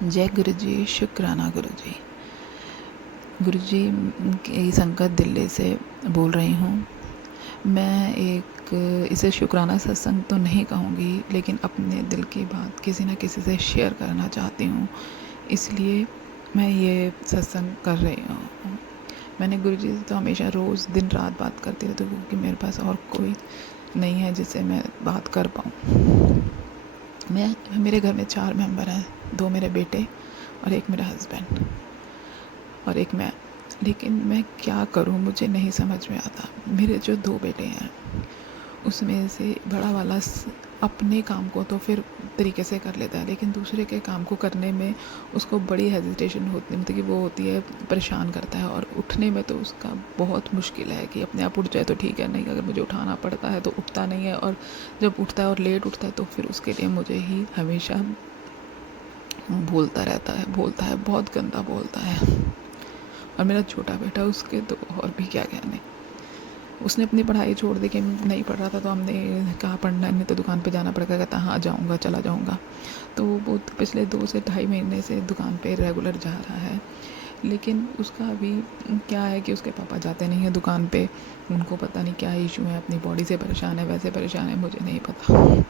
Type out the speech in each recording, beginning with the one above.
जय गुरु जी, शुक्राना गुरु जी। गुरु जी की संगत दिल्ली से बोल रही हूँ। मैं इसे शुक्राना सत्संग तो नहीं कहूँगी, लेकिन अपने दिल की बात किसी न किसी से शेयर करना चाहती हूँ, इसलिए मैं ये सत्संग कर रही हूँ। मैंने गुरु जी से तो हमेशा रोज़ दिन रात बात करती रहती हूँ, क्योंकि मेरे पास और कोई नहीं है जिससे मैं बात कर पाऊँ। मेरे घर में 4 मेंबर हैं, 2 मेरे बेटे और 1 मेरा हस्बैंड और 1 मैं। लेकिन मैं क्या करूं, मुझे नहीं समझ में आता। मेरे जो 2 बेटे हैं उसमें से बड़ा वाला अपने काम को तो फिर तरीके से कर लेता है, लेकिन दूसरे के काम को करने में उसको बड़ी हेजिटेशन होती है, मतलब कि वो होती है, परेशान करता है। और उठने में तो उसका बहुत मुश्किल है कि अपने आप उठ जाए तो ठीक है, नहीं अगर मुझे उठाना पड़ता है तो उठता नहीं है। और जब उठता है और लेट उठता है तो फिर उसके लिए मुझे ही हमेशा बोलता रहता है, बहुत गंदा बोलता है। और मेरा छोटा बेटा, उसके तो और भी क्या कहने। उसने अपनी पढ़ाई छोड़ दी कि नहीं पढ़ रहा था, तो हमने कहा पढ़ना है नहीं तो दुकान पे जाना पड़ेगा। कहता हाँ जाऊँगा, चला जाऊँगा। तो वो पिछले 2 से ढाई महीने से दुकान पे रेगुलर जा रहा है। लेकिन उसका अभी क्या है कि उसके पापा जाते नहीं हैं दुकान पे। उनको पता नहीं क्या इशू है, अपनी बॉडी से परेशान है, वैसे परेशान है, मुझे नहीं पता।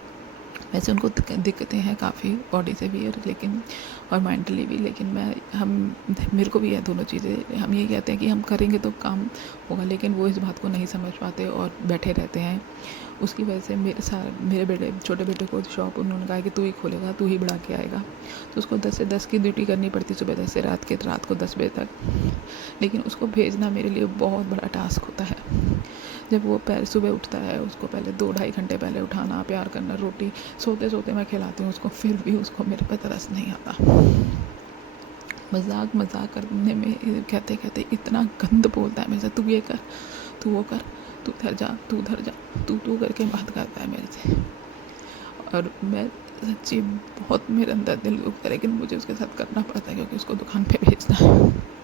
वैसे उनको दिक्कतें हैं काफ़ी, बॉडी से भी और लेकिन और मेंटली भी। लेकिन मेरे को भी है दोनों चीज़ें। हम ये कहते हैं कि हम करेंगे तो काम होगा, लेकिन वो इस बात को नहीं समझ पाते और बैठे रहते हैं। उसकी वजह से मेरे छोटे बेटे को शॉप उन्होंने कहा कि तू ही खोलेगा, तू ही बढ़ा के आएगा। तो उसको 10 से 10 की ड्यूटी करनी पड़ती, सुबह 10 से रात को 10 बजे तक। लेकिन उसको भेजना मेरे लिए बहुत बड़ा टास्क होता है। जब वो सुबह उठता है, उसको पहले 2 ढाई घंटे पहले उठाना, प्यार करना, रोटी सोते सोते मैं खिलाती हूँ उसको, फिर भी उसको मेरे पे तरस नहीं आता। मजाक करने में कहते कहते इतना गंद बोलता है मेरे से, तू ये कर, तू वो कर, तू उधर जा, तू उधर जा, तू करके बात करता है मेरे से। और मैं सच्ची बहुत मेरे अंदर दिल दुखता है, लेकिन मुझे उसके साथ करना पड़ता है, क्योंकि उसको दुकान पे भेजना है।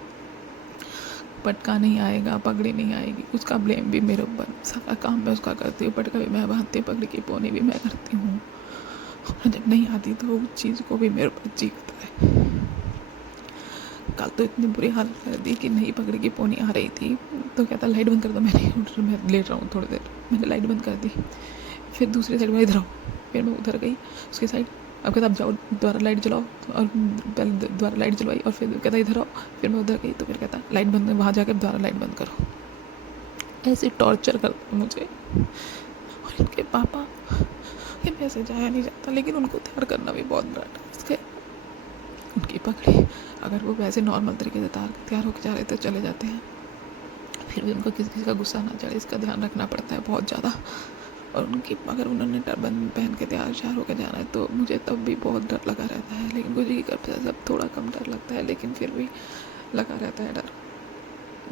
पटका नहीं आएगा, पगड़ी नहीं आएगी, उसका ब्लेम भी मेरे ऊपर। सारा काम मैं उसका करती हूँ, पटका भी मैं बांधती हूँ, पगड़ी की पोनी भी मैं करती हूँ। और जब नहीं आती तो उस चीज़ को भी मेरे ऊपर चीखता है। कल तो इतनी बुरी हालत कर दी कि नहीं पगड़ी की पोनी आ रही थी तो कहता लाइट बंद कर दो, मैं लेट रहा हूँ थोड़ी देर। मैंने लाइट बंद कर दी, फिर दूसरी साइड में इधर आओ, फिर मैं उधर गई उसकी साइड। अब कहता अब जाओ दोबारा लाइट जलाओ, और पहले दोबारा लाइट जलवाई, और फिर कहता इधर आओ, फिर मैं उधर गई, तो फिर कहता लाइट बंद, वहाँ जाकर दोबारा लाइट बंद करो। ऐसे टॉर्चर करता मुझे। और इनके पापा, इनमें से जाया नहीं जाता, लेकिन उनको तैयार करना भी बहुत बड़ा टास्क है। उनकी पगड़ी अगर वो वैसे नॉर्मल तरीके से तैयार होकर जा रहे तो चले जाते हैं, फिर भी उनको किसी का गुस्सा ना चढ़े, इसका ध्यान रखना पड़ता है बहुत ज़्यादा। और उनकी अगर उन्होंने टर्बन पहन के तैयार होकर जाना है तो मुझे तब भी बहुत डर लगा रहता है। लेकिन गुरु जी की कृपा से अब थोड़ा कम डर लगता है, लेकिन फिर भी लगा रहता है डर।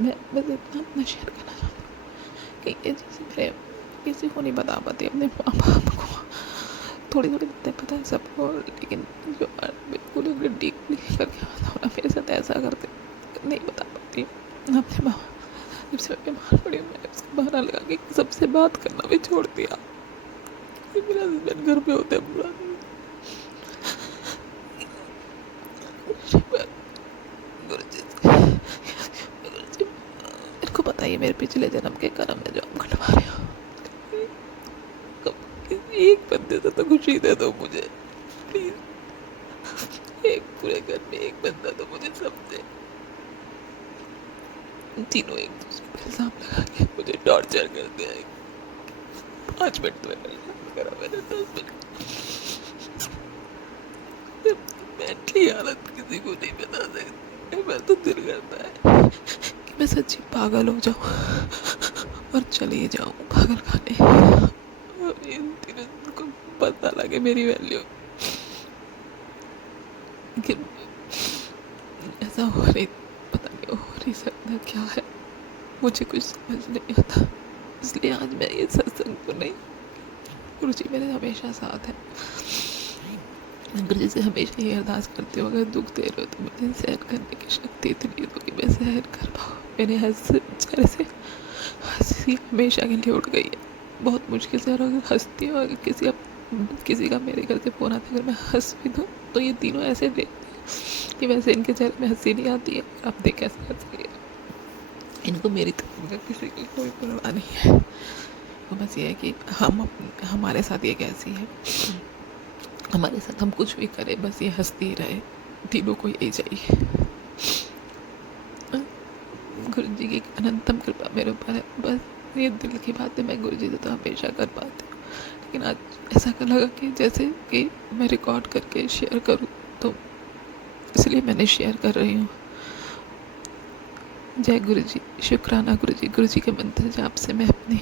मैं बस इतना अपना शेयर करना चाहती हूँ कि ये चीज़ मेरे किसी को नहीं बता पाती, अपने माँ बाप को थोड़ी थोड़ी बातें पता है सबको, लेकिन जो बिल्कुल डीपली करके बताओ ना, मेरे साथ ऐसा करते नहीं बता पाती। अपने माँ जब से मैं बीमार पड़ी, मैंने उसका बहाना लगा के सबसे बात करना भी छोड़ दिया। मेरा हस्बैंड घर पे होते हैं, मेरे को पता ही है मेरे पिछले जन्म के कर्म में जो हम कटवा रहे हो। एक बंदे से तो खुशी दे दो मुझे प्लीज, एक पूरे घर में एक बंदा तो मुझे समझे। तीनों एक दूसरे पर इल्जाम लगा के मुझे टॉर्चर करते हैं। 5 मिनट में करा मैंने, 10 मिनट। मेंटली हालत किसी को नहीं बता सकती। मैं तो दिल करता है कि मैं सच्ची पागल हो जाऊं और चली जाऊं पागल खाने, और इन तीनों को पता लगे मेरी वैल्यू। लेकिन ऐसा हो नहीं, पता नहीं हो नहीं सकता क्या है, मुझे कुछ समझ नहीं आता। इसलिए आज मैं ये सत्संग तो नहीं, गुरु जी मेरे हमेशा साथ है। गुरु जी से हमेशा ये अरदास करती हूँ, अगर दुख दे रहे हो तो मुझे सहन करने की शक्ति इतनी दो कि मैं सहन कर पाऊँ। मेरे चेहरे से हंसी हमेशा के लिए उड़ गई है, बहुत मुश्किल से। और अगर हंसती हूँ, अगर किसी का मेरे घर से फ़ोन आता है, अगर मैं हंस भी दूँ तो ये तीनों ऐसे देखते हैं कि वैसे इनके चेहरे में हंसी नहीं आती है, आप देख कैसे हंस रही है। इनको मेरी तरफ किसी की कोई परवाह नहीं है। तो बस ये है कि हमारे साथ ये कैसी है, हमारे साथ हम कुछ भी करें बस ये हंसती ही रहे, तीनों को यही चाहिए। गुरु जी की अनंतम कृपा मेरे ऊपर है। बस ये दिल की बातें मैं गुरु जी से तो हमेशा कर पाती हूँ, लेकिन आज ऐसा लगा कि जैसे कि मैं रिकॉर्ड करके शेयर करूँ, तो इसलिए मैंने शेयर कर रही हूँ। जय गुरु जी, शुक्राना गुरु जी। गुरु जी के मंत्र जाप से मैं अपनी